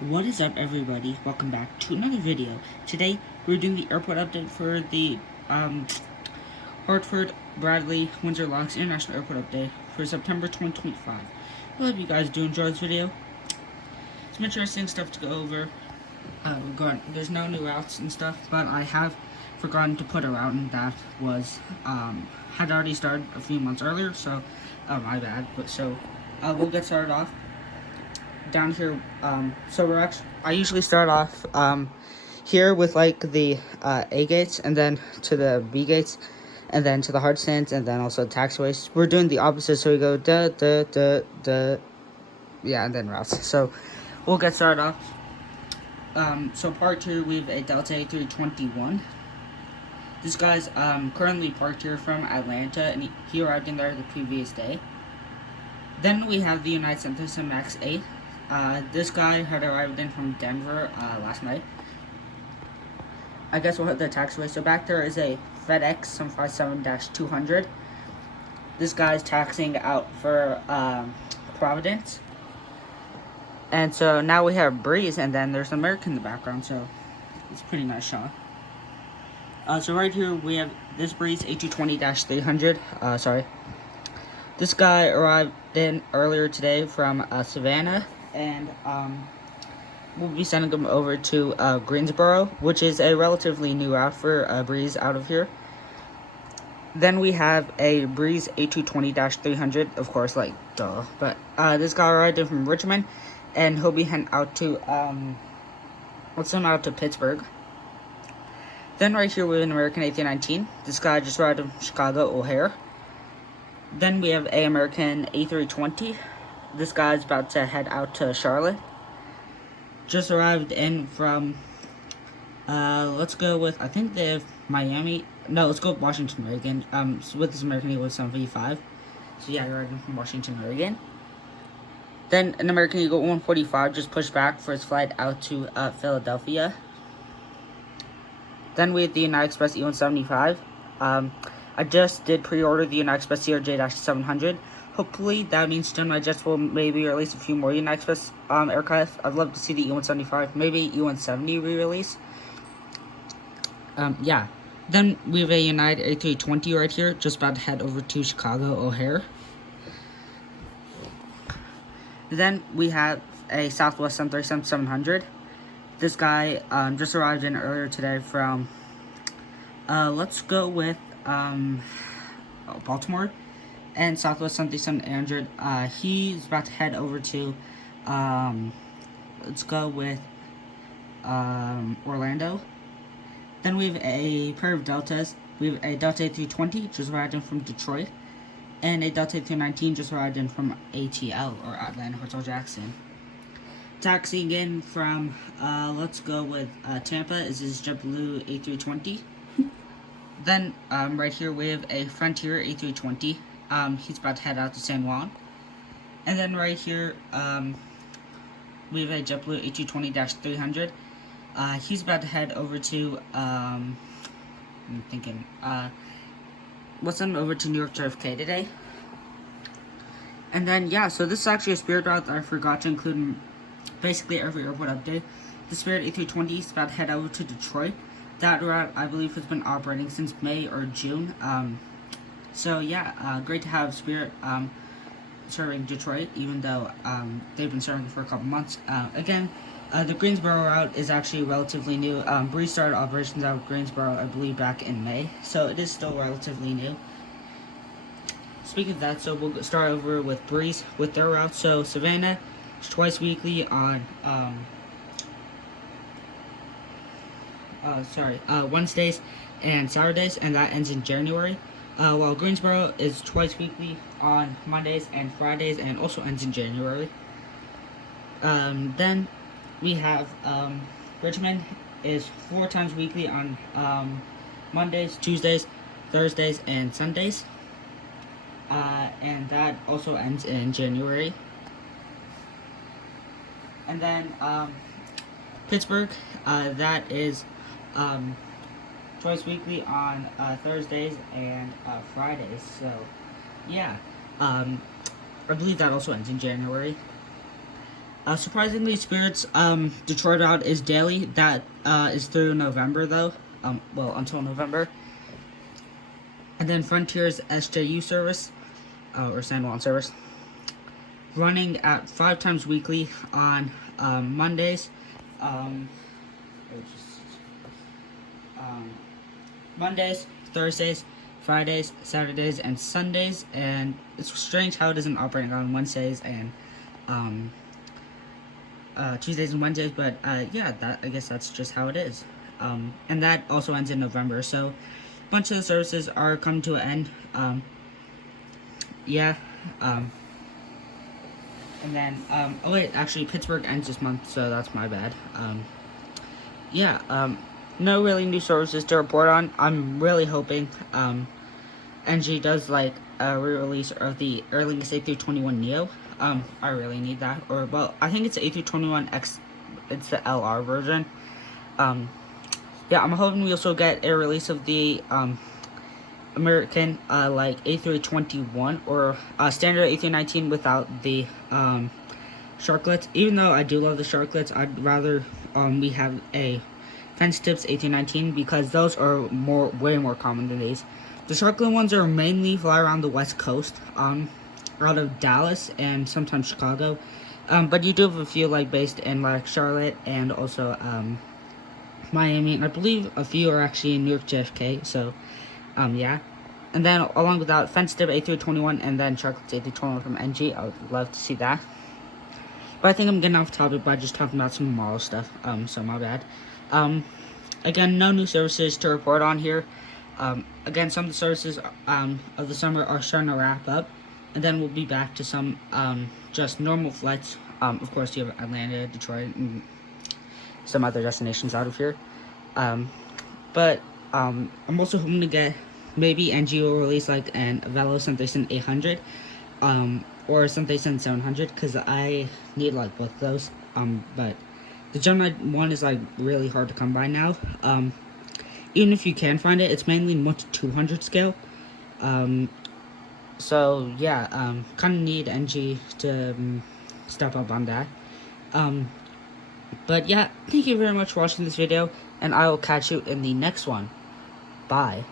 What is up, everybody? Welcome back to another video. Today we're doing the airport update for the Hartford Bradley Windsor Locks International Airport update for September 2025. I hope you guys do enjoy this video. Some interesting stuff to go over. There's no new routes and stuff, but I have forgotten to put a route in that was had already started a few months earlier, so my bad. We'll get started off down here. I usually start off here with like the A gates, and then to the B gates, and then to the hard stands, and then also taxiways. We're doing the opposite, so we go yeah, and then routes. So we'll get started off. So parked here, we have a Delta A321. This guy's currently parked here from Atlanta, and he arrived in there the previous day. Then we have the United Centers MAX 8. This guy had arrived in from Denver last night. I guess we'll hit the taxiway. So back there is a FedEx 757-200. This guy's taxiing out for Providence. And so now we have Breeze, and then there's an American in the background, so it's a pretty nice shot. So right here we have this Breeze A220-300. This guy arrived in earlier today from Savannah, and we'll be sending him over to Greensboro, which is a relatively new route for Breeze out of here. Then we have a Breeze A220-300, of course, like, duh. But this guy arrived in from Richmond, and he'll be heading out to, let's send him out to Pittsburgh. Then right here we have an American A319. This guy just arrived in Chicago O'Hare. Then we have a American A320. This guy's about to head out to Charlotte. Just arrived in from, let's go with, I think they have Miami. No, let's go with Washington, Oregon. So with this American Eagle 755. So yeah, arrived in from Washington, Oregon. Then an American Eagle 145 just pushed back for his flight out to Philadelphia. Then we have the United Express E175. I just did pre-order the United Express CRJ-700. Hopefully that means Gemini Jets will maybe release a few more United Express aircraft. I'd love to see the E175, maybe E170 re-release. Yeah. Then we have a United A320 right here, just about to head over to Chicago O'Hare. Then we have a Southwest 737-700. This guy just arrived in earlier today from, let's go with Baltimore, and Southwest 737-800. He's about to head over to, let's go with Orlando. Then we have a pair of Deltas. We have a Delta A320 just arrived in from Detroit, and a Delta A319 just arrived in from ATL, or Atlanta Hotel Jackson. Taxiing in from, let's go with Tampa, is this JetBlue A320. Then, right here we have a Frontier A320. He's about to head out to San Juan. And then right here, we have a JetBlue A220-300. He's about to head over to, I'm thinking, let's send him over to New York JFK today. And then, yeah, so this is actually a Spirit route that I forgot to include in basically every airport update. The Spirit A320 is about to head over to Detroit. That route, I believe, has been operating since May or June. So yeah, great to have Spirit serving Detroit, even though they've been serving for a couple months. Again, the Greensboro route is actually relatively new. Breeze started operations out of Greensboro, I believe, back in May, so it is still relatively new. Speaking of that, so we'll start over with Breeze with their route. So Savannah is twice weekly on Wednesdays and Saturdays, and that ends in January. While Greensboro is twice weekly on Mondays and Fridays, and also ends in January. Then we have Richmond is 4 times weekly on Mondays, Tuesdays, Thursdays, and Sundays. And that also ends in January. And then Pittsburgh, that is twice weekly on Thursdays and Fridays. So yeah, I believe that also ends in January. Surprisingly, Spirit's Detroit route is daily. That is through November, though. Well, until November. And then Frontier's SJU service, or San Juan service, running at 5 times weekly on Mondays. Mondays, Thursdays, Fridays, Saturdays, and Sundays. And it's strange how it isn't operating on Wednesdays and Tuesdays and Wednesdays, but yeah, I guess that's just how it is. And that also ends in November, so a bunch of the services are coming to an end. Yeah. And then, oh wait, actually Pittsburgh ends this month, so that's my bad. Yeah, no really new services to report on. I'm really hoping NG does like a re-release of the Aer Lingus A321neo. I really need that. Or, well, I think it's the A321X. It's the LR version. Yeah, I'm hoping we also get a release of the American like A321 or standard A319 without the sharklets. Even though I do love the sharklets, I'd rather we have a fence tips A319 because those are way more common than these. The sharklet ones are mainly fly around the West Coast, out of Dallas and sometimes Chicago, but you do have a few like based in like Charlotte and also Miami, and I believe a few are actually in New York JFK. So, yeah. And then along with that, fence tip A321 and then sharklets A321 from NG. I would love to see that. But I think I'm getting off topic by just talking about some model stuff. So my bad. Again, no new services to report on here. Again, some of the services of the summer are starting to wrap up, and then we'll be back to some just normal flights. Of course, you have Atlanta, Detroit, and some other destinations out of here. But I'm also hoping to get maybe NG will release like an Velo Synthesis 800 or Synthesis 700 because I need like both of those. But the Gemini one is like really hard to come by now. Even if you can find it, it's mainly 1:200 scale. So yeah, kind of need NG to step up on that. But yeah, thank you very much for watching this video, and I will catch you in the next one. Bye.